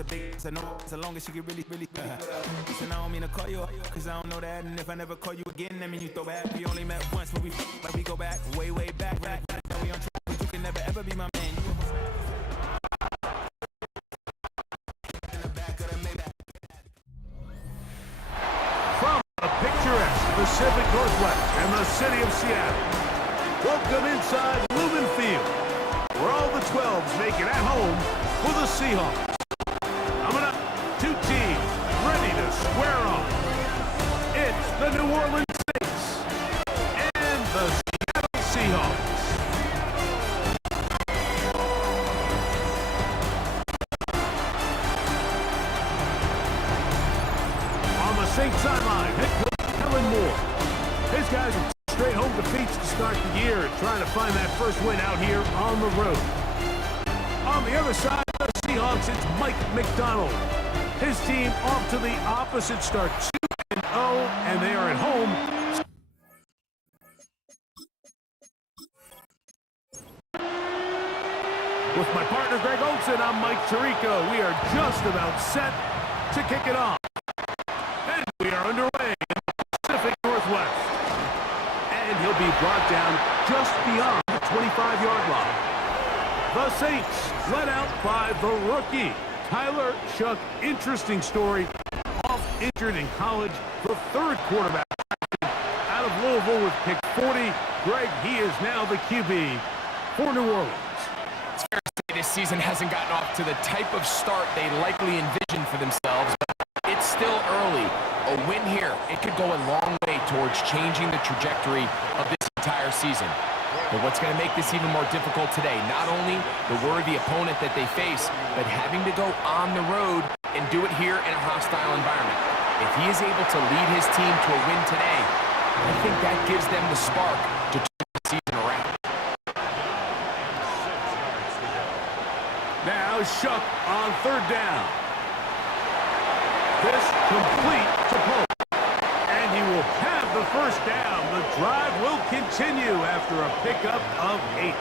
a big, I know, as long as she can really. Listen, I don't mean to call you up, cause I don't know that. And if I never call you again, that mean you throw back. We only met once, but we go back, way back. Right now we on track, but you can never ever be my man. From the picturesque Pacific Northwest and the city of Seattle, welcome inside Lumen Field, where all the 12s make it at home for the Seahawks. Coming up, two teams ready to square off. It's the New Orleans Saints and the Seattle Seahawks. On the Saints sideline, head coach Kellen Moore. His guys are straight home defeats to start the year and trying to find that first win out here on the road. On the other side of the Seahawks, it's Mike McDonald. His team off to the opposite start, 2-0, and they are at home. With my partner Greg Olson, I'm Mike Tirico. We are just about set to kick it off. And we are underway in the Pacific Northwest. And he'll be brought down just beyond the 25-yard line. The Saints led out by the rookie, Tyler Shough. Interesting story. Off injured in college, the third quarterback out of Louisville with pick 40. Greg, he is now the QB for New Orleans. It's fair to say this season hasn't gotten off to the type of start they likely envisioned for themselves, but it's still early. A win here, it could go a long way towards changing the trajectory of this entire season. But what's going to make this even more difficult today, not only the worthy opponent that they face, but having to go on the road and do it here in a hostile environment. If he is able to lead his team to a win today, I think that gives them the spark to turn the season around. Now Shough on third down. This complete to Pope. And he will have the first down. The drive will continue after a pickup of 8.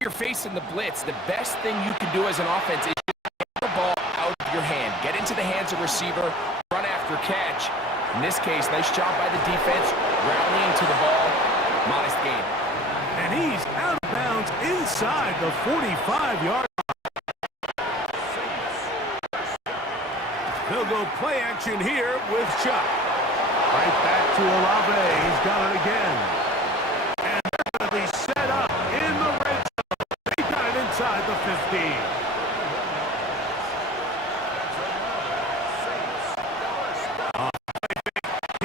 You're facing the blitz, the best thing you can do as an offense is get the ball out of your hand. Get into the hands of receiver, run after catch. In this case, nice job by the defense, rallying to the ball. Modest gain. And he's out of bounds inside the 45-yard line. They'll go play action here with Shough. Right back to Olave. He's got it again. And they're going to be set up in the red zone. They got it inside the 15.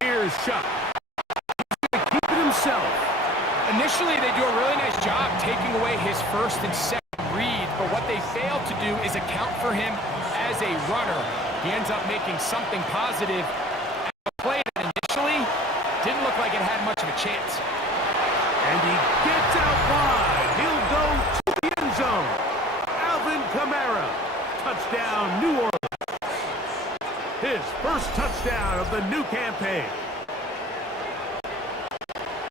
Here's Shough. He's going to keep it himself. Initially, they do a really nice job taking away his first and second read, but what they fail to do is account for him as a runner. He ends up making something positive. And the play that initially didn't look like it had much of a chance. And he gets out wide. He'll go to the end zone. Alvin Kamara. Touchdown, New Orleans. His first touchdown of the new campaign.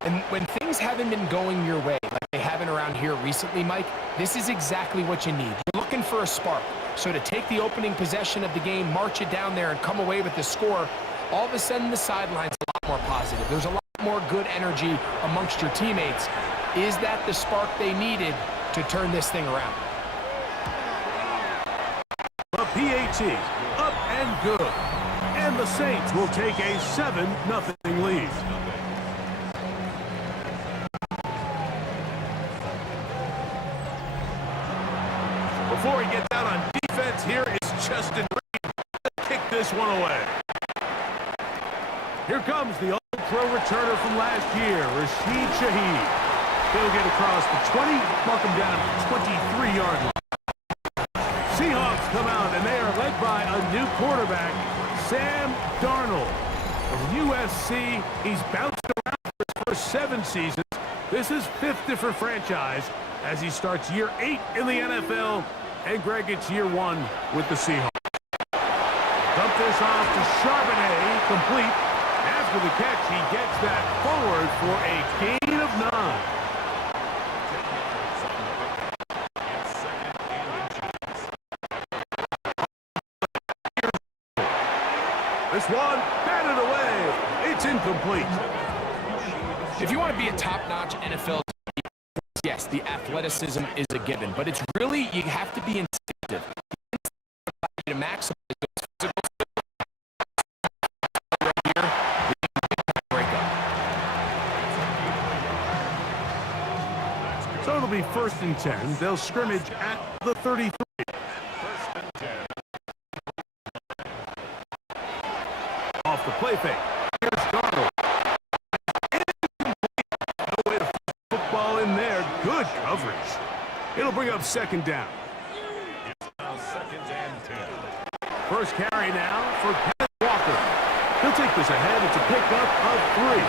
And when things haven't been going your way, like they haven't around here recently, Mike, this is exactly what you need. You're looking for a spark. So to take the opening possession of the game, march it down there, and come away with the score, all of a sudden the sideline's a lot more positive. There's a lot more good energy amongst your teammates. Is that the spark they needed to turn this thing around? The PAT, up and good. And the Saints will take a 7-0 lead. Before he gets out on defense, here is Justin Reed to kick this one away. Here comes the All-Pro returner from last year, Rashid Shaheed. He'll get across the 20, mark him down to the 23-yard line. Seahawks come out, and they are led by a new quarterback, Sam Darnold. From USC, he's bounced around for his first 7 seasons. This is 5th different franchise as he starts year 8 in the NFL. And Greg, it's year 1 with the Seahawks. Dump this off to Charbonnet, complete. After the catch, he gets that forward for a gain of 9. This one, batted away. It's incomplete. If you want to be a top-notch NFL team, yes, the athleticism is a given, but it's really, you have to be instinctive. To maximize those physical skills right here, breakup. So it'll be 1st and 10. They'll scrimmage at the 33. Off the play fake. Here's Darnold. No way to put football in there. Good coverage. It'll bring up 2nd down. It's now 2nd and 10. First carry now for Kenneth Walker. He'll take this ahead. It's a pickup of 3.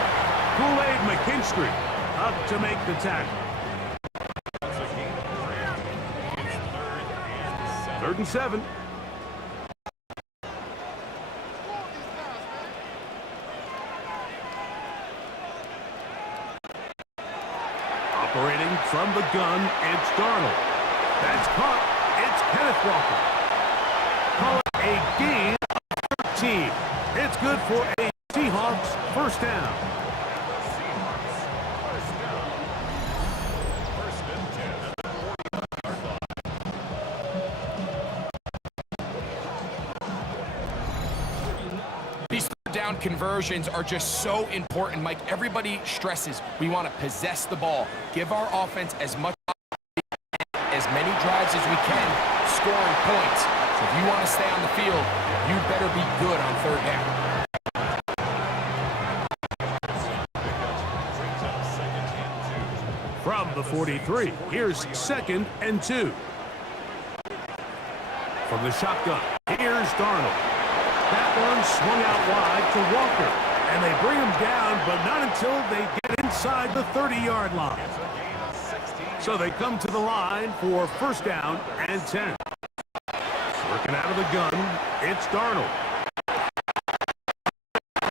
Kool-Aid McKinstry up to make the tackle. It's a gain of 3. It's 3rd and 7. 3rd and 7. Operating from the gun, it's Darnold. That's caught. It's Kenneth Walker. Call it a gain of 13. It's good for a Seahawks 1st down. Seahawks, 1st down. 1st and 10 at the 40-yard line. These 3rd down conversions are just so important, Mike. Everybody stresses we want to possess the ball, give our offense as much as many drives as we can, scoring points. So if you want to stay on the field, you better be good on 3rd down. From the 43, here's 2nd and 2. From the shotgun, here's Darnold. That one swung out wide to Walker. And they bring him down, but not until they get inside the 30-yard line. It's a gain of 16. So they come to the line for 1st down and 10. Working out of the gun, it's Darnold.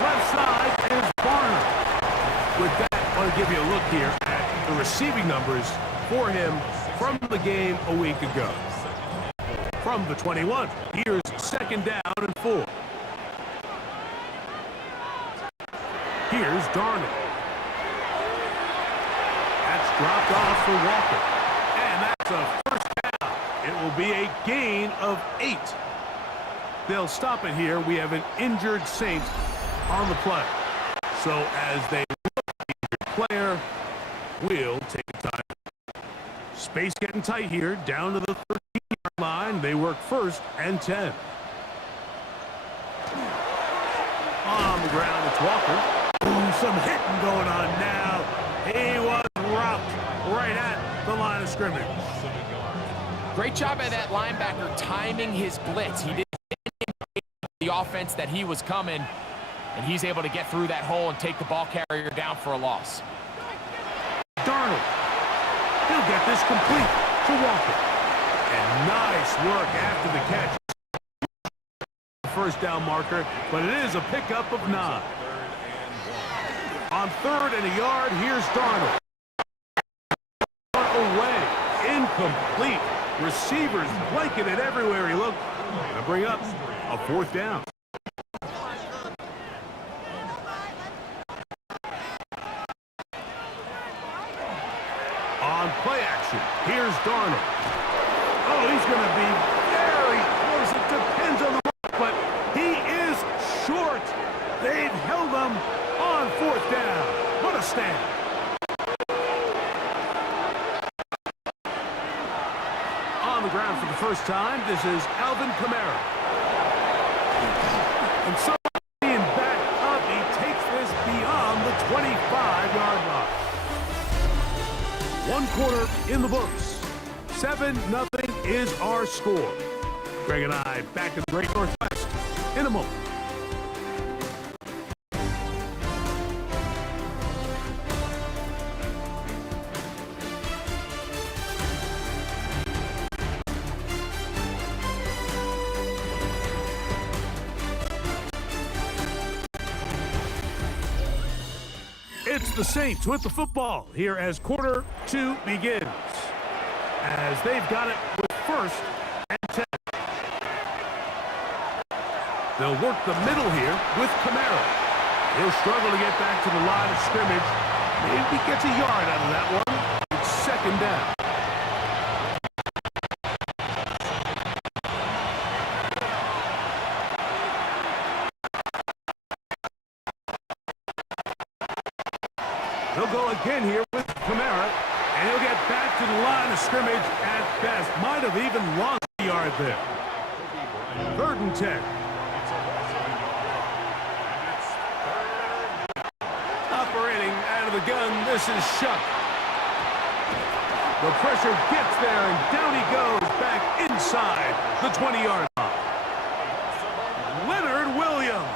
Left side is Barner. With that, I want to give you a look here at the receiving numbers for him from the game a week ago. From the 21, here's 2nd down and 4. Here's Darnold. That's dropped off for Walker. And that's a 1st down. It will be a gain of 8. They'll stop it here. We have an injured Saint on the play. So as they look at the injured player, we'll take a time. Space getting tight here, down to the 13-yard line. They work 1st and 10. On the ground, it's Walker. Ooh, some hitting going on now. He was rocked right at the line of scrimmage. Great job by that linebacker timing his blitz. He didn't the offense that he was coming, and he's able to get through that hole and take the ball carrier down for a loss. Darnold. He'll get this complete to Walker. And nice work after the catch. 1st down marker, but it is a pickup of 9. On 3rd and a yard, here's Darnold. Away. Incomplete. Receivers blanketed everywhere he looked. To bring up a 4th down. On play action, here's Darnold. Oh, he's going to be very close. It depends on the mark, but he is short. They've held him on 4th down. What a stand. On the ground for the first time, this is Alvin Kamara. And so being back up, he takes this beyond the 25-yard line. 1 quarter in the books. 7-0 is our score. Greg and I back in the Great Northwest in a moment. It's the Saints with the football here as quarter 2 begins. As they've got it with 1st and 10. They'll work the middle here with Kamara. He'll struggle to get back to the line of scrimmage. Maybe gets a yard out of that one. It's 2nd down. He'll go again here with Kamara, and he'll get back to the line of scrimmage at best. Might have even lost a yard there. 3rd and 10. Operating out of the gun, this is Shuck. The pressure gets there, and down he goes back inside the 20-yard line. Leonard Williams.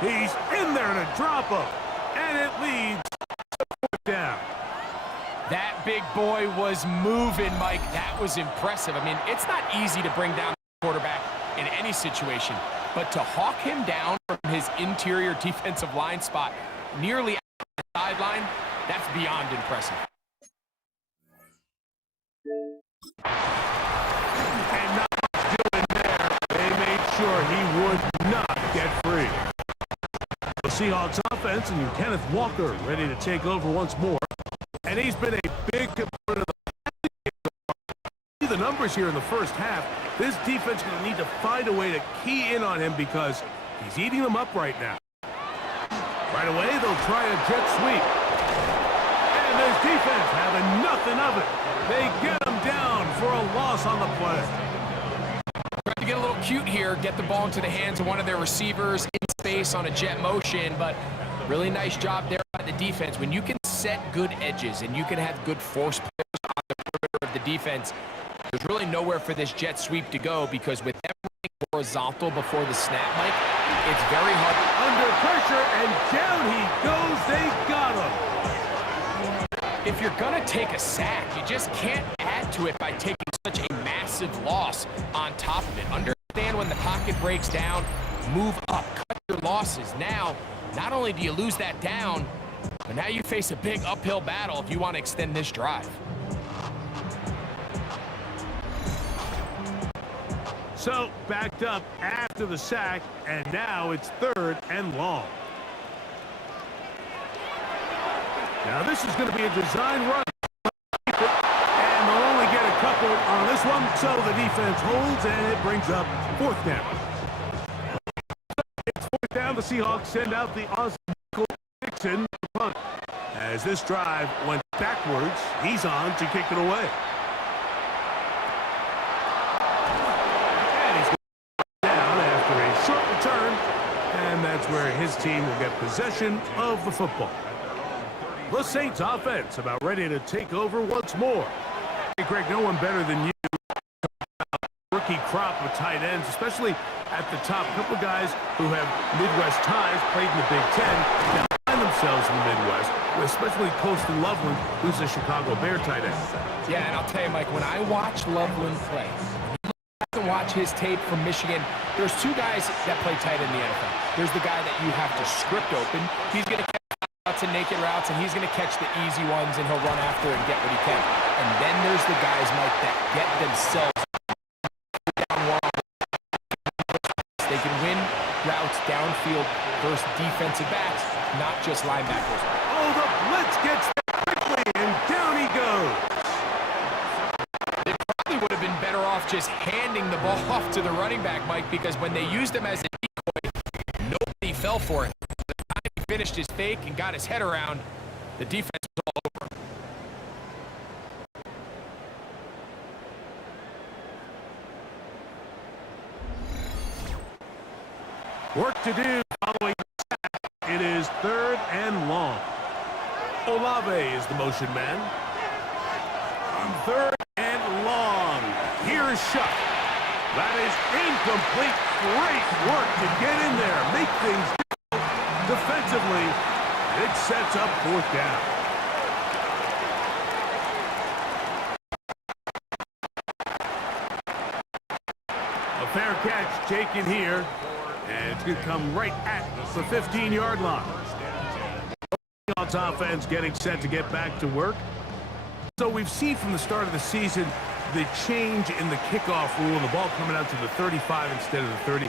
He's in there to drop him, and it leads to 4th down. That big boy was moving, Mike. That was impressive. I mean, it's not easy to bring down the quarterback in any situation, but to hawk him down from his interior defensive line spot nearly out the sideline, that's beyond impressive. And not much doing there. They made sure he would not get free. The Seahawks offense and Kenneth Walker ready to take over once more. And he's been a big component of the numbers here in the first half. This defense is going to need to find a way to key in on him because he's eating them up right now. Right away, they'll try a jet sweep. And this defense having nothing of it. They get him down for a loss on the play. Tried to get a little cute here, get the ball into the hands of one of their receivers in space on a jet motion, but really nice job there by the defense. When you can set good edges and you can have good force players on the perimeter of the defense, there's really nowhere for this jet sweep to go because with them running horizontal before the snap, Mike, it's very hard. Under pressure, and down he goes. They got him. If you're going to take a sack, you just can't add to it by taking such a massive loss on top of it. Understand when the pocket breaks down, move up, cut your losses. Now, not only do you lose that down, but now you face a big uphill battle if you want to extend this drive. So, backed up after the sack, and now it's 3rd and long. Now, this is going to be a design run. And they'll only get a couple on this one, so the defense holds, and it brings up 4th down. It's 4th down. The Seahawks send out the awesome Michael Dixon to punt. As this drive went backwards, he's on to kick it away. And he's down after a short return, and that's where his team will get possession of the football. The Saints offense about ready to take over once more. Hey, Greg, no one better than you. Rookie crop of tight ends, especially at the top. A couple of guys who have Midwest ties, played in the Big Ten, now find themselves in the Midwest, especially Colston Loveland, who's a Chicago Bear tight end. Yeah, and I'll tell you, Mike, when I watch Loveland play, and watch his tape from Michigan, there's 2 guys that play tight in the NFL. There's the guy that you have to script open. He's going to catch and naked routes, and he's going to catch the easy ones, and he'll run after and get what he can. And then there's the guys, Mike, that get themselves down one. They can win routes downfield versus defensive backs, not just linebackers. Oh, the blitz gets there quickly, and down he goes. They probably would have been better off just handing the ball off to the running back, Mike, because when they used him as a decoy, nobody fell for it. He finished his fake and got his head around. The defense was all over. Work to do following the sack. It is 3rd and long. Olave is the motion man. On 3rd and long. Here's Shuck. That is incomplete. Great work to get in there. Make things defensively. It sets up 4th down. A fair catch taken here. And it's going to come right at the 15-yard line. Seahawks offense getting set to get back to work. So we've seen from the start of the season the change in the kickoff rule and the ball coming out to the 35 instead of the 30.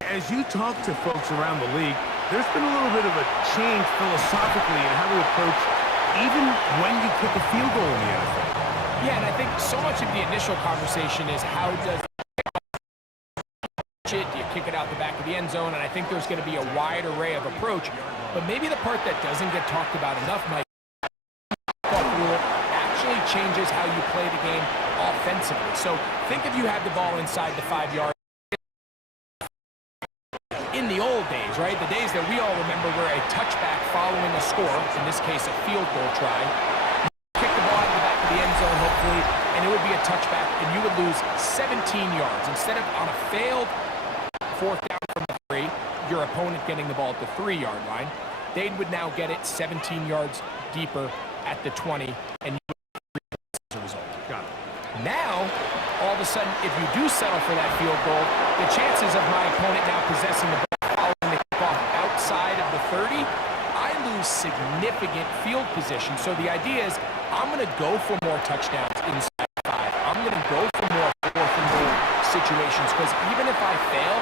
As you talk to folks around the league, there's been a little bit of a change philosophically in how to approach even when you kick a field goal in the NFL. Yeah, and I think so much of the initial conversation is how does do you kick it out the back of the end zone, and I think there's going to be a wide array of approach. But maybe the part that doesn't get talked about enough, Mike, rule actually changes how you play the game offensively. So think if you had the ball inside the 5 yard. In the old days, right, the days that we all remember where a touchback following a score, in this case a field goal try, kick the ball out of the back of the end zone, hopefully, and it would be a touchback, and you would lose 17 yards. Instead of on a failed fourth down from the 3, your opponent getting the ball at the 3 yard line, they would now get it 17 yards deeper at the 20, and you would get 3 points as a result. Got it. Now, all of a sudden, if you do settle for that field goal, the chances of my opponent now possessing the ball following the kickoff outside of the 30, I lose significant field position. So the idea is, I'm going to go for more touchdowns inside 5. I'm going to go for more fourth and goal situations, because even if I fail,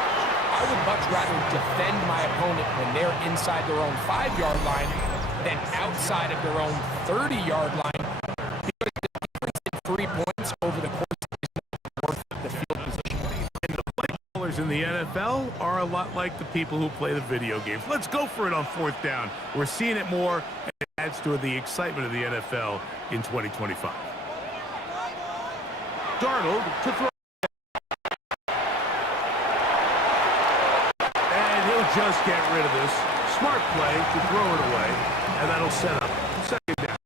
I would much rather defend my opponent when they're inside their own 5 yard line than outside of their own 30 yard line, because the difference in 3 points over the course is not worth the field position. And the play callers in the NFL are a lot like the people who play the video games. Let's go for it on fourth down. We're seeing it more, and it adds to the excitement of the NFL in 2025. Darnold to throw. Just get rid of this. Smart play to throw it away, and that'll set up second down.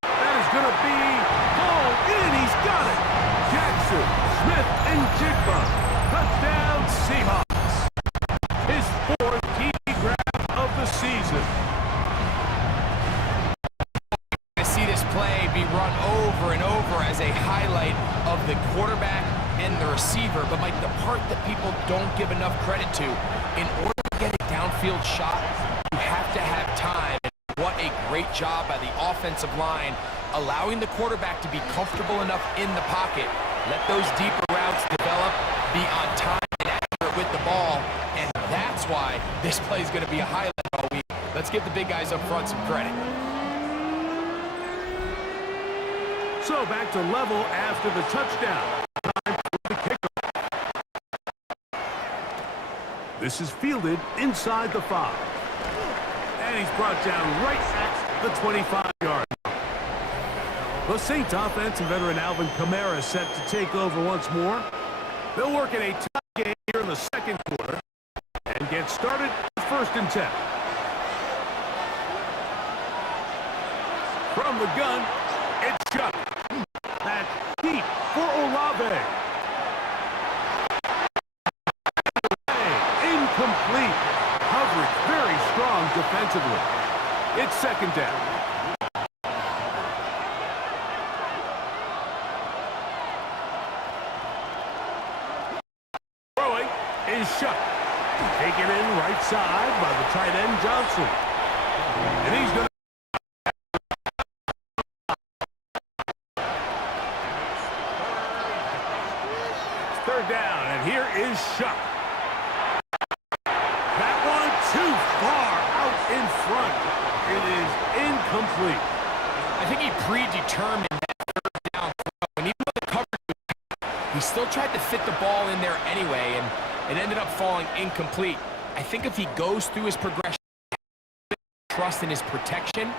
That is going to be hauled in. He's got it. Jackson, Smith, and Jigba. Touchdown, Seahawks. His 4th TD grab of the season. Play be run over and over as a highlight of the quarterback and the receiver, but Mike, the part that people don't give enough credit to, in order to get a downfield shot, you have to have time. And what a great job by the offensive line, allowing the quarterback to be comfortable enough in the pocket, let those deeper routes develop, be on time and accurate with the ball, and that's why this play is going to be a highlight all week. Let's give the big guys up front some credit. So back to level after the touchdown. Time for the kickoff. This is fielded inside the 5. And he's brought down right at the 25-yard line. The Saints offense and veteran Alvin Kamara set to take over once more. They'll work in a tie game here in the second quarter and get started with 1st and 10. From the gun, it's shot. That's deep for Olave. Incomplete. Coverage very strong defensively. It's 2nd down. Throwing is shut. Taken in right side by the tight end Johnson. And he's going to 3rd down, and here is Shuck. That one too far out in front. It is incomplete. I think he predetermined that 3rd down throw, and even though the coverage was, he still tried to fit the ball in there anyway, and it ended up falling incomplete. I think if he goes through his progression, trust in his protection,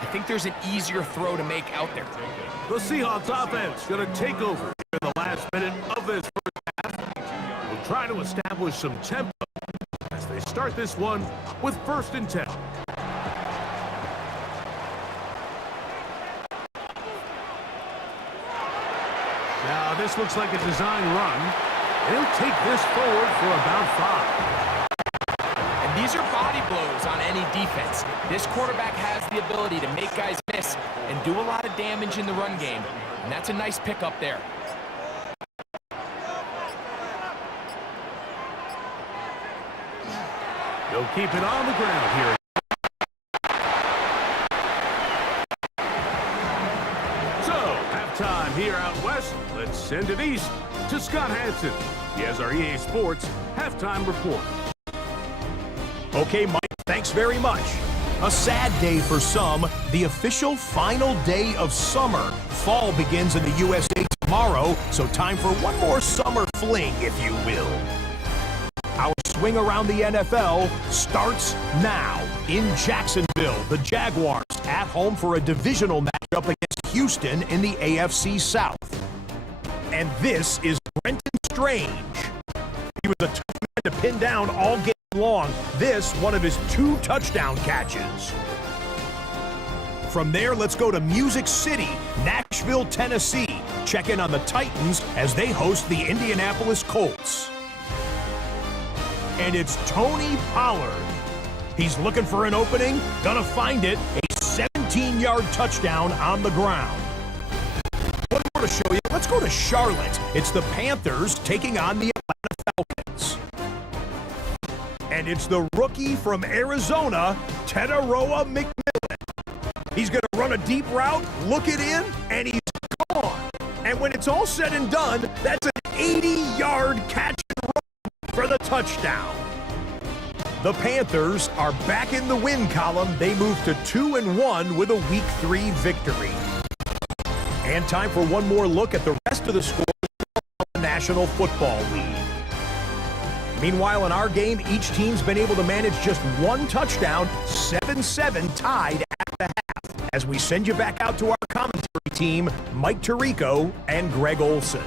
I think there's an easier throw to make out there. The Seahawks offense going to take over in the last minute of this first half. We'll try to establish some tempo as they start this one with 1st and 10. Now this looks like a design run. He'll take this forward for about 5. And these are body blows on any defense. This quarterback has the ability to make guys miss and do a lot of damage in the run game. And that's a nice pickup there. They'll keep it on the ground here. So, halftime here out west. Let's send it east to Scott Hansen. He has our EA Sports halftime report. Okay, Mike, thanks very much. A sad day for some, the official final day of summer. Fall begins in the USA tomorrow, so time for one more summer fling, if you will. Our swing around the NFL starts now. In Jacksonville, the Jaguars at home for a divisional matchup against Houston in the AFC South. And this is Brenton Strange. He was a tough man to pin down all game long. This, one of his 2 touchdown catches. From there, let's go to Music City, Nashville, Tennessee. Check in on the Titans as they host the Indianapolis Colts. And it's Tony Pollard. He's looking for an opening, gonna find it, a 17-yard touchdown on the ground. One more to show you. Let's go to Charlotte. It's the Panthers taking on the Atlanta Falcons. And it's the rookie from Arizona, Tedaroa McMillan. He's gonna run a deep route, look it in, and he's gone. And when it's all said and done, that's an 80-yard catch and run for the touchdown. The Panthers are back in the win column. They move to 2-1 with a Week 3 victory. And time for one more look at the rest of the scores of the National Football League. Meanwhile, in our game, each team's been able to manage just 1 touchdown, 7-7 tied at the half. As we send you back out to our commentary team, Mike Tirico and Greg Olson.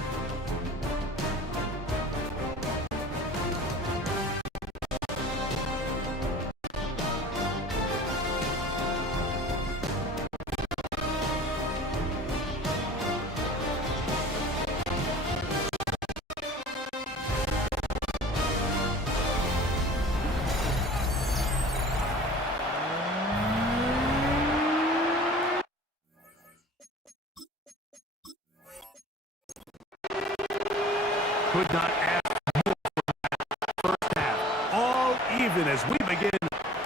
Could not ask more from that first half. All even as we begin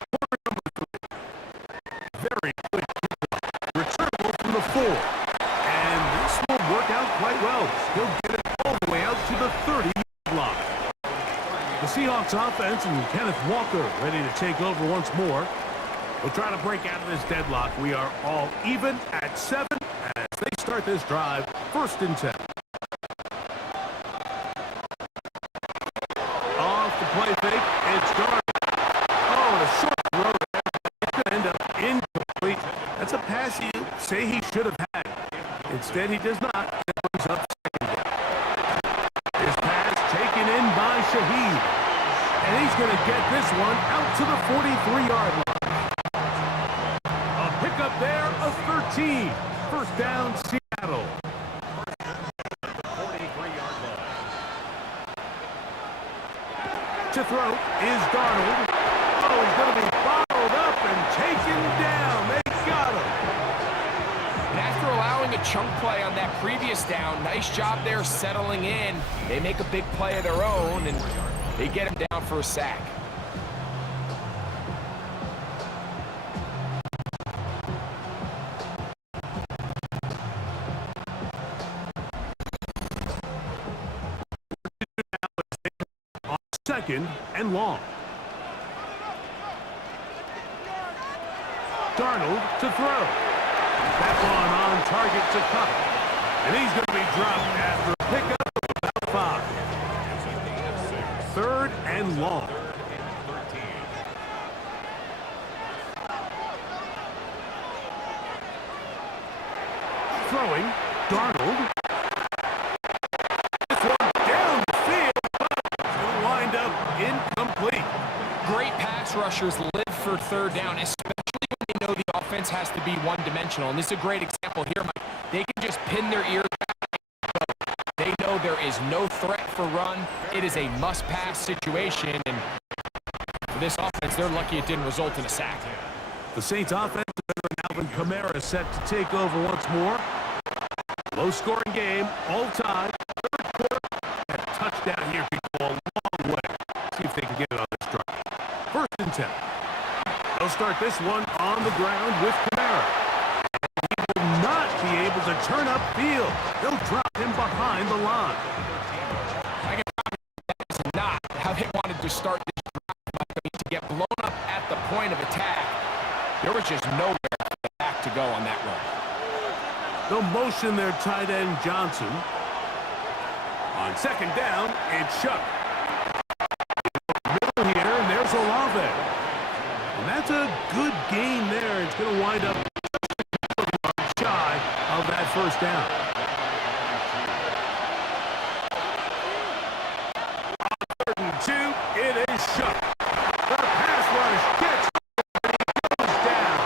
quarter number 3. Very quick returnable from the 4. And this will work out quite well. He'll get it all the way out to the 30-yard line. The Seahawks offense and Kenneth Walker ready to take over once more. We'll try to break out of this deadlock. We are all even at 7 as they start this drive, 1st and 10. The play fake, it's Darnold. Oh, a short throw there. It's going to end up incomplete. That's a pass you say he should have had. Instead, he does not. It brings up 2nd down. His pass taken in by Shaheed. And he's going to get this one out to the 43-yard line. A pickup there of 13. 1st down, Seattle. To throw is Darnold. Oh, he's going to be followed up and taken down. They got him. And after allowing a chunk play on that previous down, nice job there settling in. They make a big play of their own, and they get him down for a sack. Second and long. Darnold to throw. That one on target to Cup. And he's going to be dropped after a pickup of about 5. 3rd and long. Throwing, Darnold. This one down the field, but will wind up incomplete. Great pass rushers live for 3rd down, especially when they know the offense has to be one-dimensional. And this is a great example here, Mike. They can just pin their ears back. They know there is no threat for run. It is a must-pass situation, and for this offense, they're lucky it didn't result in a sack. The Saints offense, veteran Alvin Kamara set to take over once more. Low-scoring game, all tied. Third quarter, and a touchdown here could go a long way. See if they can get it on this drive. 1st and 10. They'll start this one on the ground with Kamara. He will not be able to turn upfield. They'll drop him behind the line. I can promise you that is not how they wanted to start this drive. To get blown up at the point of attack, there was just nowhere for the back to go on that run. They'll motion their tight end Johnson. On 2nd down, it's Chuck. Middle here, and there's Olave. And that's a good gain there. It's going to wind up shy of that 1st down. On 3rd and 2, it is Chuck. The pass rush gets and he goes down.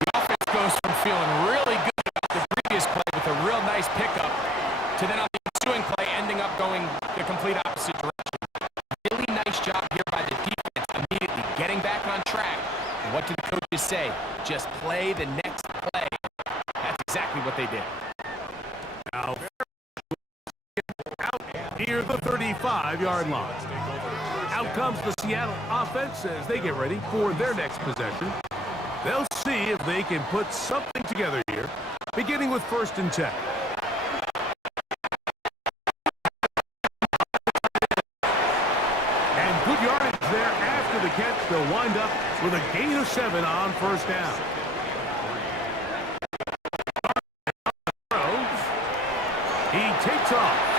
The offense goes from feeling really good about the previous play with a real nice pickup to then on the ensuing play ending up going the complete opposite direction. Really nice job here by the defense immediately getting back on track. And what do the coaches say? Just play the next play. That's exactly what they did. Now, out near the 35-yard line. Out comes the Seattle offense as they get ready for their next possession. They'll see if they can put something together here, beginning with 1st and 10. And good yardage there after the catch. They'll wind up with a gain of 7 on 1st down. He takes off.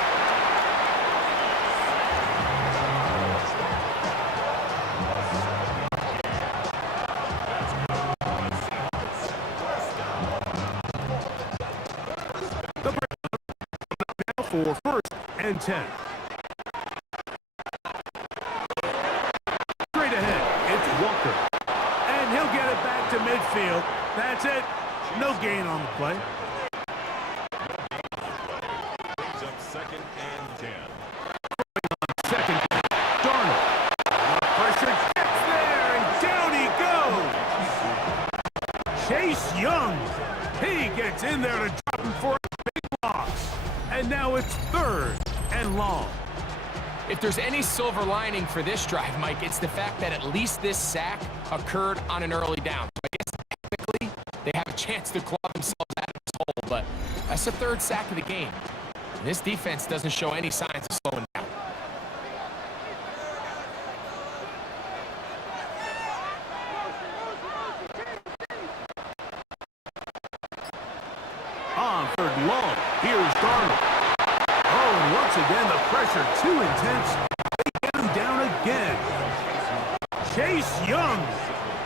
The breakdown now for 1st and 10. Straight ahead, it's Walker. And he'll get it back to midfield. That's it. No gain on the play. Brings up 2nd and 10. 2nd down. Darnold. Pressure gets there, and down he goes. Chase Young. He gets in there to drop him for a big loss. And now it's 3rd and long. If there's any silver lining for this drive, Mike, it's the fact that at least this sack occurred on an early down. I guess technically they have a chance to claw themselves out of this hole, but that's the 3rd sack of the game. And this defense doesn't show any signs of slowing down. On 3rd and long, here's Darnold. Oh, and once again, the pressure too intense. They get him down again. Chase Young,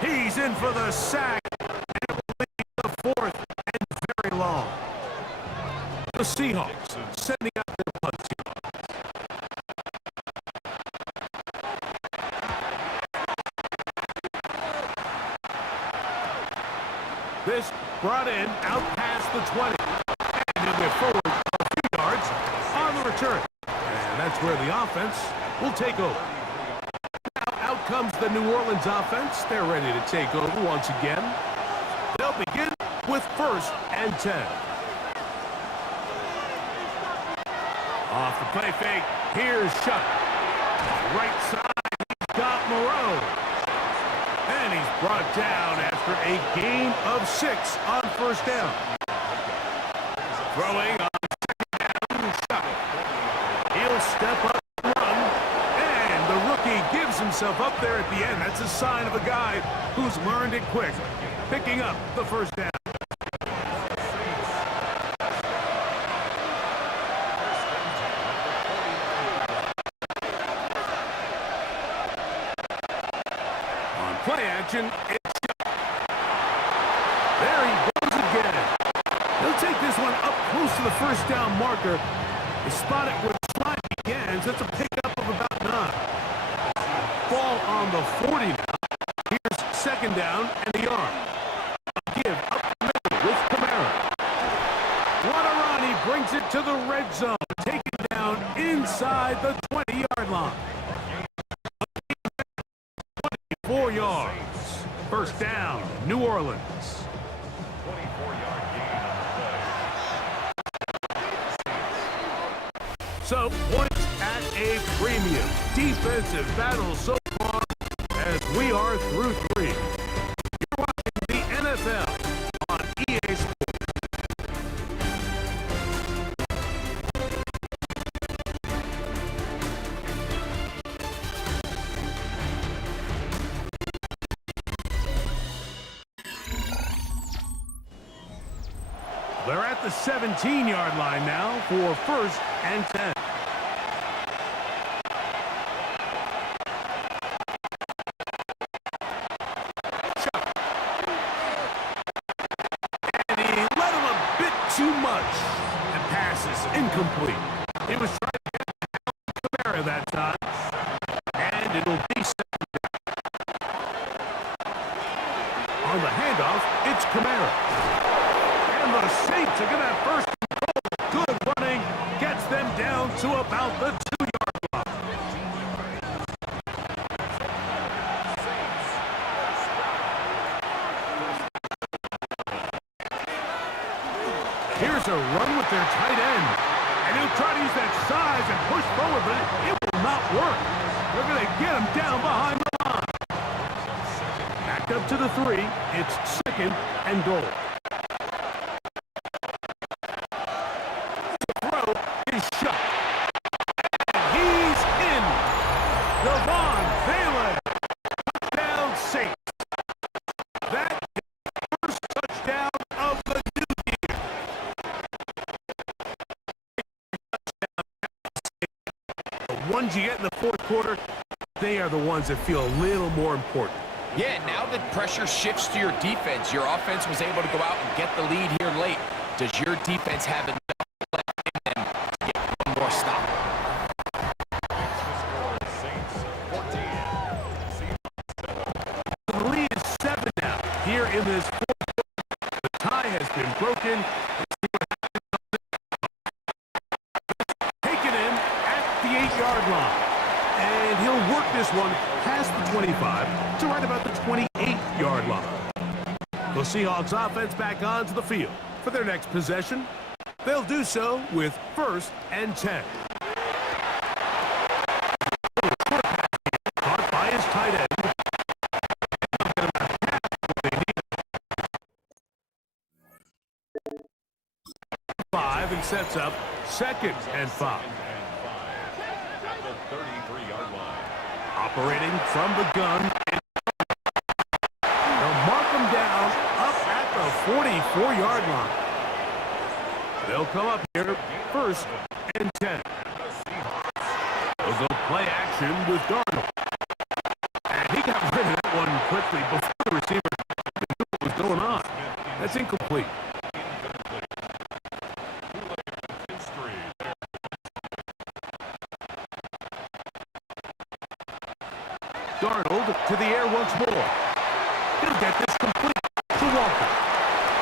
he's in for the sack, and it will be the 4th and very long. The Seahawks sending out their punt team. This brought in out past the 20. And he'll get forward a few yards on the return. And that's where the offense will take over. Now out comes the New Orleans offense. They're ready to take over once again. They'll begin with 1st and 10. Off the play fake, here's Chuck. Right side, he's got Moreau. And he's brought down after a gain of 6 on 1st down. Throwing on 2nd down, Chuck. He'll step up and run. And the rookie gives himself up there at the end. That's a sign of a guy who's learned it quick. Picking up the 1st down. Play action, it's Chuck. There he goes again. He'll take this one up close to the 1st down marker. He spotted where the slide begins. It's a pickup of about 9. Ball on the 40 now. Here's 2nd down and the arm. A give up the middle with Kamara. What a run. He brings it to the red zone. Taken down inside the 20-yard line. 4 yards. 1st down, New Orleans. 24-yard gain on the play. So, points at a premium. Defensive battle so far as we are through 3. You're watching the NFL on EA Sports. They're at the 17-yard line now for 1st and 10. And he let him a bit too much. And pass is incomplete. He was trying to get Kamara that time. And it'll be 2nd down. On the handoff, it's Kamara. And the Saints are going to have first control. Good running. Gets them down to about the 2-yard line. Here's a run with their tight end. And he'll try to use that size and push forward, but it will not work. They're going to get him down behind the line. Back up to the 3. It's 2nd and goal. Ones you get in the 4th quarter, they are the ones that feel a little more important. Yeah, now that pressure shifts to your defense, your offense was able to go out and get the lead here late. Does your defense have enough left in them to get one more stop? The lead is 7 now. Here in this 4th quarter, the tie has been broken. Taken in at the 8-yard line. And he'll work this one past the 25 to right about the 28-yard line. The Seahawks offense back onto the field for their next possession. They'll do so with 1st and 10. Caught by his tight end. And sets up 2nd and 5. At the 33-yard line. Operating from the gun. They'll mark him down up at the 44-yard line. They'll come up here 1st and 10. They'll go play action with Darnold. And he got rid of that one quickly before the receiver knew what was going on. That's incomplete. Darnold to the air once more. He'll get this complete to Walker.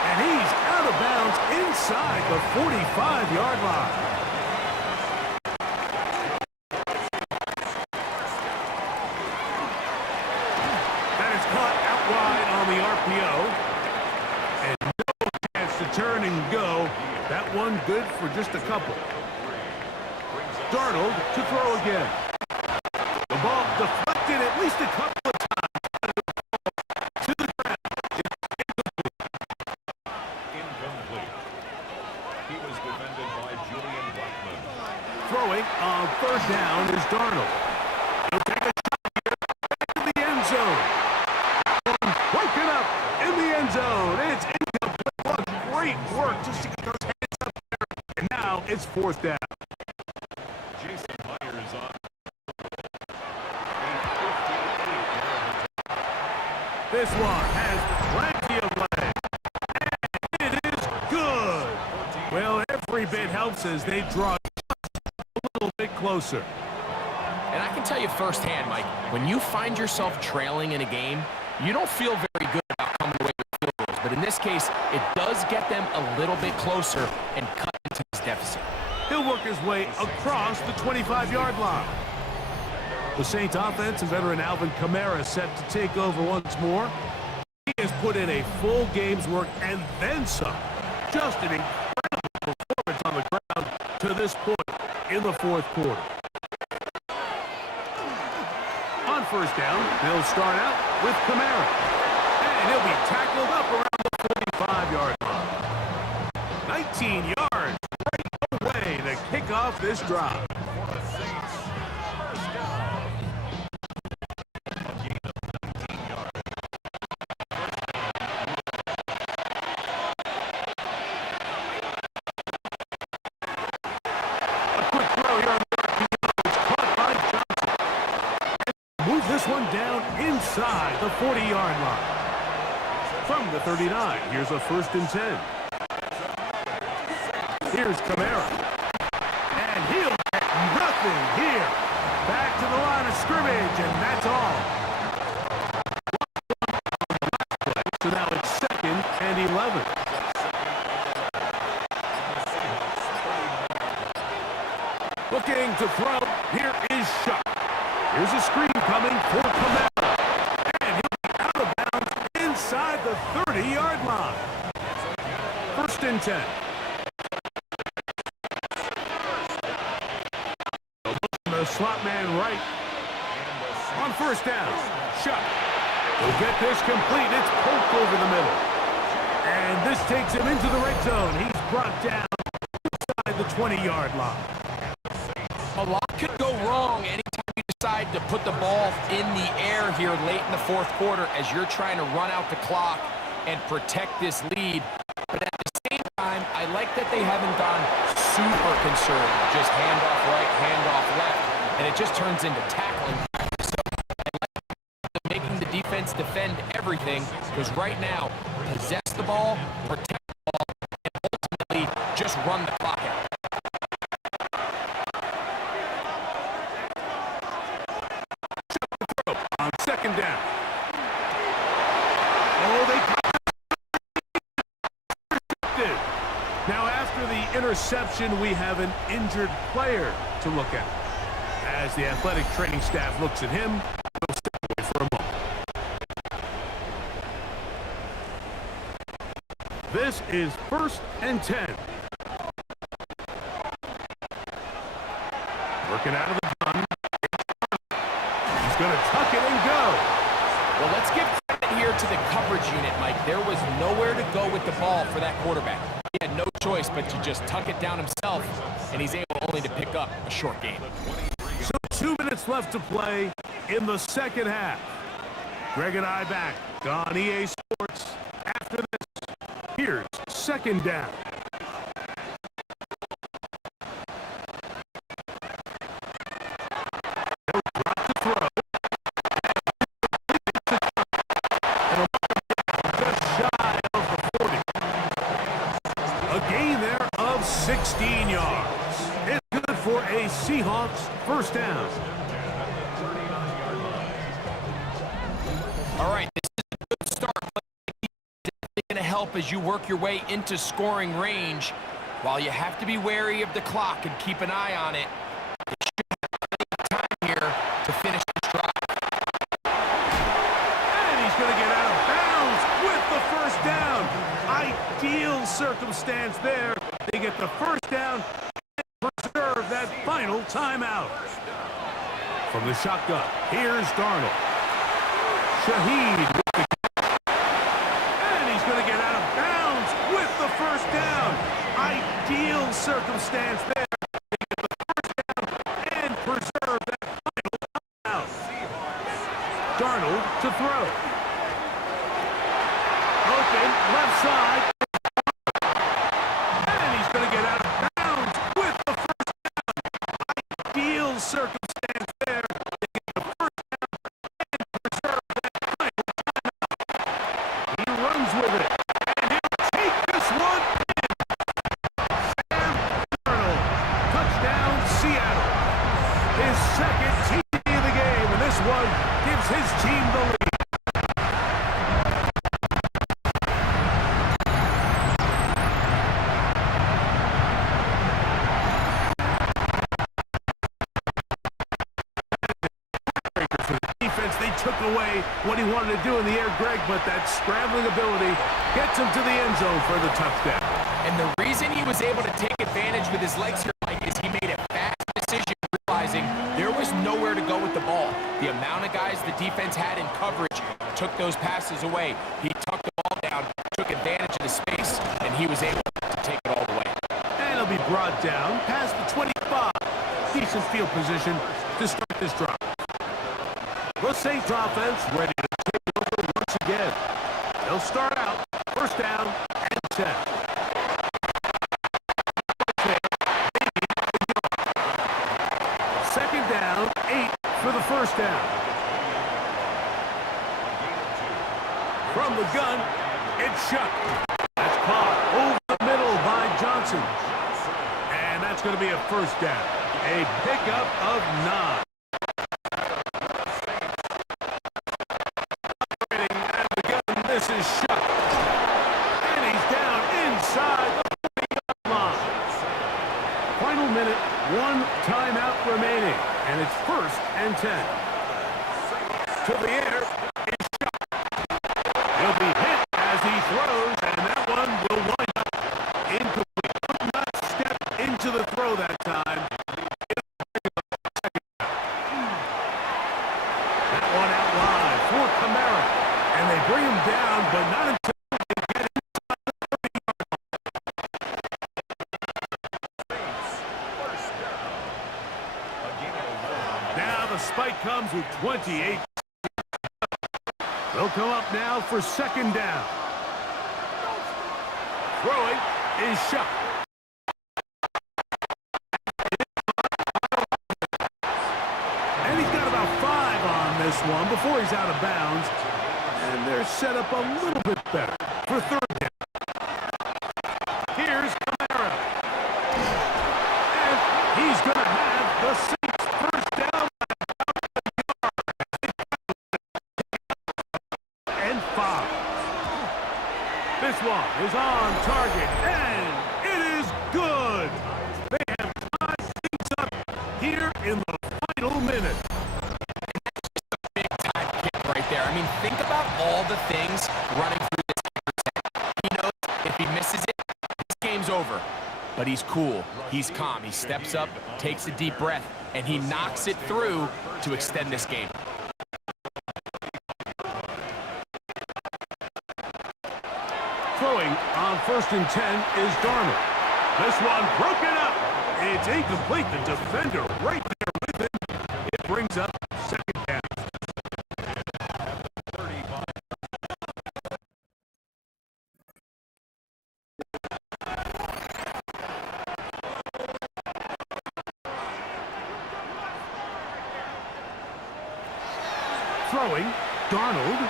And he's out of bounds inside the 45-yard line. That is caught out wide on the RPO. And no chance to turn and go. That one good for just a couple. Darnold to throw again. The ball deflected at least a couple of times. To the ground. Incomplete. He was defended by Julian Blackman. Throwing on 3rd down is Darnold. He'll take a shot here back to the end zone. Broken up in the end zone. It's incomplete. What great work just to get those hands up there. And now it's 4th down. Jason Myers on. This one has plenty of legs. And it is good. Well, every bit helps as they draw just a little bit closer. And I can tell you firsthand, Mike, when you find yourself trailing in a game, you don't feel very good about coming away with field goals. But in this case, it does get them a little bit closer and cut into this deficit. He'll work his way across the 25-yard line. The Saints offense and veteran Alvin Kamara set to take over once more. He has put in a full game's work and then some. Just an incredible performance on the ground to this point. in the fourth quarter. On first down, they'll start out with Kamara. And he'll be tackled up around the 45-yard line. 19 yards right away to kick off this drive. For the Saints, first down. A gain of 19 yards. A quick throw here on the RPO. It's caught by Johnson. And move this one down inside the 40-yard line. From the 39, here's a 1st and 10. Here's Kamara. And he'll get nothing here. Back to the line of scrimmage, and that's all. So now it's 2nd and 11. Looking to throw. Here is Shuck. Here's a screen coming for Kamara. And he'll be out of bounds inside the 30-yard line. 1st and 10. The slot man right. On first down, Shuck. He'll get this complete. It's poked over the middle. And this takes him into the red zone. He's brought down inside the 20-yard line. A lot could go wrong anytime you decide to put the ball in the air here late in the fourth quarter as you're trying to run out the clock and protect this lead. But at the same time, I like that they haven't gone super conservative. Just handoff right, handoff left, and it just turns into tackling practice. So I like making the defense defend everything because right now, possess the ball, protect the ball, and ultimately just run the clock out. On 2nd down. Oh, they now after the interception, we have an injured player to look at. As the athletic training staff looks at him, we'll step away for a moment. This is 1st and 10. Working out of the gun. He's going to tuck it and go. Well, let's give credit here to the coverage unit, Mike. There was nowhere to go with the ball for that quarterback. He had no choice but to just tuck it down himself, and he's able only to pick up a short gain. So 2 minutes left to play in the second half. Greg and I back on EA Sports. After this, here's 2nd down. Just shy of the 40. A gain there of 16 yards. It's good for a Seahawks 1st down. All right, this is a good start. It's definitely going to help as you work your way into scoring range. While you have to be wary of the clock and keep an eye on it, it should have plenty of time here to finish this drive. And he's going to get out of bounds with the 1st down. Ideal circumstance there. They get the 1st down and preserve that final timeout. From the shotgun, here's Darnold. Shaheed with the catch. And he's going to get out of bounds with the 1st down. Ideal circumstance there. They get the 1st down and preserve that final timeout. Darnold to throw. Open, left side. And he's going to get out of bounds with the 1st down. Ideal circumstance there. They get the 1st down and preserve that final timeout. He runs with it. And he'll take this one in. Sam Darnold. Touchdown, Seattle. His 2nd TD of the game, and this one gives his team the lead. For the defense, they took away what he wanted to do in the air, Greg, but that scrambling ability gets him to the end zone for the touchdown. And the reason he was able to take advantage with his legs here, Mike, is he made it fast defense had in coverage took those passes away. He tucked the ball down, took advantage of the space, and he was able to take it all the way. And he'll be brought down past the 25. Decent field position to start this drive. The Saints offense ready to take it over once again. They'll start out first down and 10. Second down, 8 for the first down. From the gun, it's Shuck. That's caught over the middle by Johnson. And that's going to be a first down. A pickup of 9. Operating at the gun, this is Shuck. And he's down inside the 40-yard line. Final minute, 1 timeout remaining. And it's first and 10. To the air is Shuck. He'll be hit as he throws, and that one will wind up incomplete. Could not step into the throw that time. That one out wide for Kamara. And they bring him down, but not until they get inside the 30-yard line. Now the spike comes with 28. They'll come up now for second down. Throwing is Shuck. And he's got about 5 on this one before he's out of bounds. And they're set up a little bit better for third down. Here's Kamara. And he's going to have the Saints first down and 5. This one is on target, and it is good. They have tied things up here in the final minute. Big time kick right there. I mean, think about all the things running through this kicker's head. He knows if he misses it, this game's over. But he's cool. He's calm. He steps up, takes a deep breath, and he knocks it through to extend this game. Throwing on first and 10 is Darnold. This one broken up. It's incomplete. The defender right there with him. It brings up second down. Throwing, Darnold.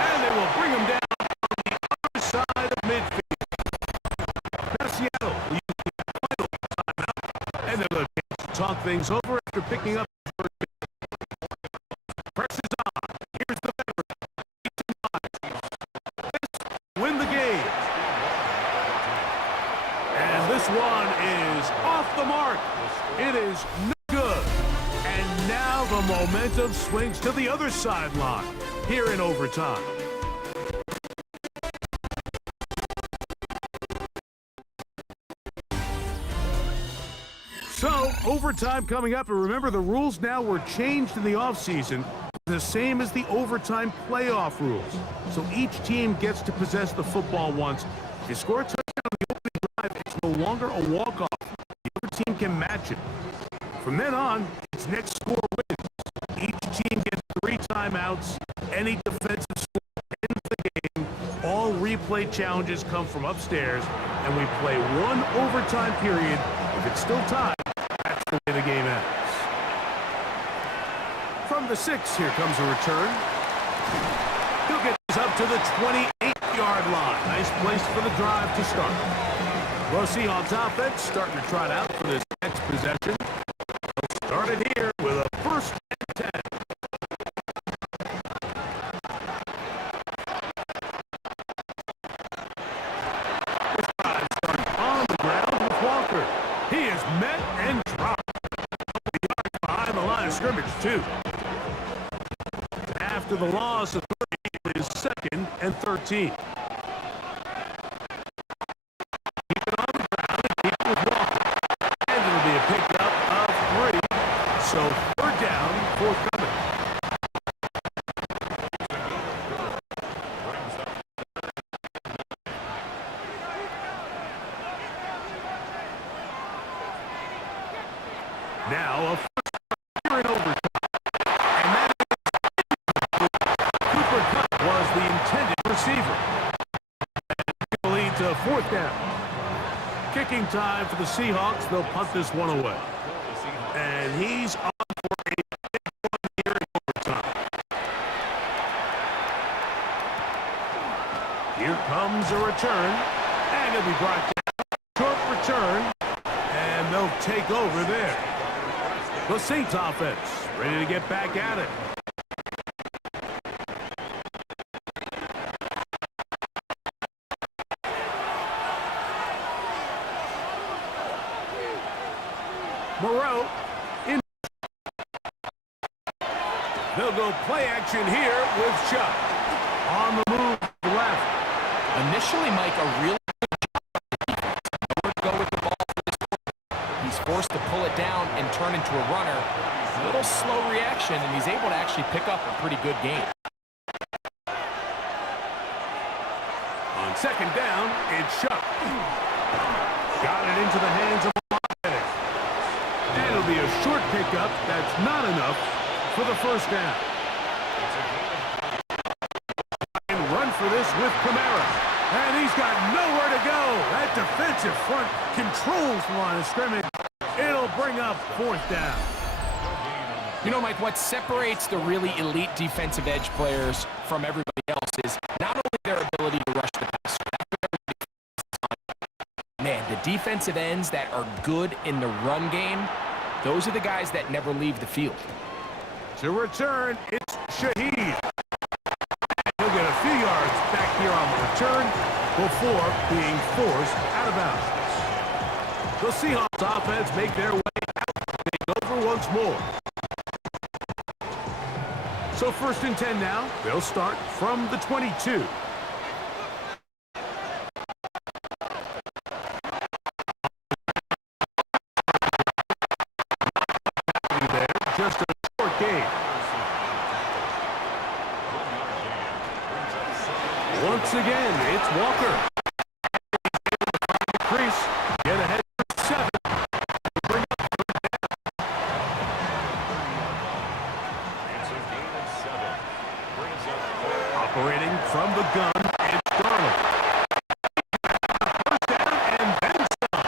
And they will bring him down on the other side of midfield. Now Seattle will use the final timeout. And they're going to talk things over after picking up the first. Presses on. Here's the veteran. This win the game. And this one is off the mark. It is no good. And now the momentum swings to the other sideline here in overtime. So, overtime coming up, and remember the rules now were changed in the offseason, the same as the overtime playoff rules. So each team gets to possess the football once. If you score a touchdown on the opening drive, it's no longer a walk-off. The other team can match it. From then on, it's next score wins. Each team gets 3 timeouts. Any defensive score ends the game. All replay challenges come from upstairs, and we play 1 overtime period. If it's still tied, that's the way the game ends. From the 6, here comes a return. He'll get this up to the 28-yard line. Nice place for the drive to start. The Seahawks offense starting to trot out for this next possession. They'll start it here with a first and 10. This drive starts on the ground with Walker. He is met and dropped. Behind the line of scrimmage, too. After the loss of 3, it is 2nd and 13. Keep it on the ground and keep it with Walker. And it'll be a pickup of 3. to fourth down. Kicking time for the Seahawks. They'll punt this one away. And he's on for a big one here in overtime. Here comes a return. And it'll be brought down. Short return. And they'll take over there. The Saints offense ready to get back at it. Moreau in. They'll go play action here with Chuck. On the move left. Initially, Mike, a really good job. Nowhere to go with the ball for this one. He's forced to pull it down and turn into a runner. A little slow reaction, and he's able to actually pick up a pretty good gain. On second down, it's Chuck. Got it into the hands of Olave. And it'll be a short pickup. That's not enough for the first down. And run for this with Kamara. And he's got nowhere to go. That defensive front controls the line of scrimmage. It'll bring up fourth down. You know, Mike, what separates the really elite defensive edge players from everybody else is not only their ability to rush the passer. Man, the defensive ends that are good in the run game, those are the guys that never leave the field. To return, it's Shaheed. He'll get a few yards back here on the return before being forced out of bounds. The Seahawks offense make their way out. Take over once more. So 1st and 10 now. They'll start from the 22. Just a short game. Once again, it's Walker. He's able to find the crease. Get ahead for 7. Bring up third down. It's a gain of 7. Brings up Operating from the gun, it's Darnold. First down and then some.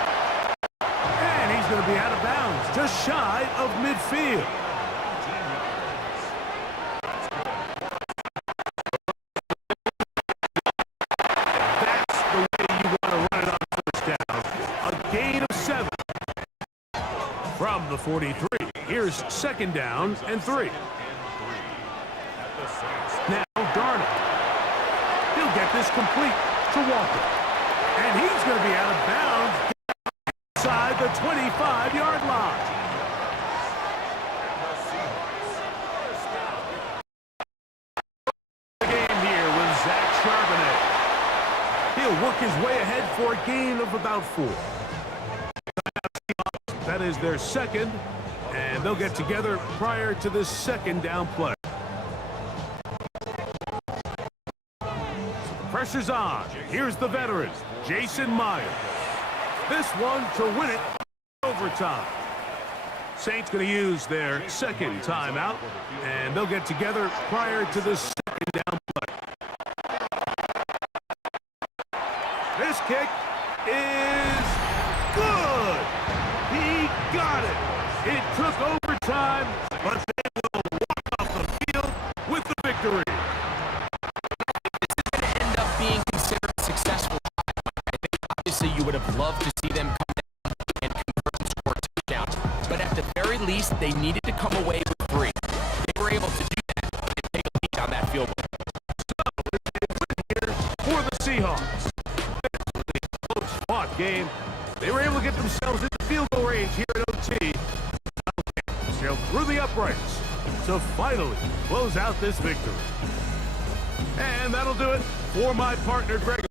And he's going to be out of bounds, just shy of midfield. From the 43, here's 2nd down and 3. Now Darnold. He'll get this complete to Walker. And he's going to be out of bounds inside the 25-yard line. The game here with Zach Charbonnet. He'll work his way ahead for a gain of about 4. That is their second, and they'll get together prior to this 2nd down play. Pressure's on. Here's the veteran, Jason Myers. This one to win it overtime. Saints going to use their 2nd timeout, and they'll get together prior to this 2nd down play. This kick is good. He got it. It took overtime, but they will walk off the field with the victory. This is going to end up being considered a successful drive. I think obviously you would have loved to see them come down and convert and score touchdowns. But at the very least, they needed to come away with 3. They were able to do that and take a lead on that field goal. So it's a win here for the Seahawks. It's a close-fought game. They were able to get themselves into field goal range here at OT. Sailed through the uprights to finally close out this victory. And that'll do it for my partner, Greg.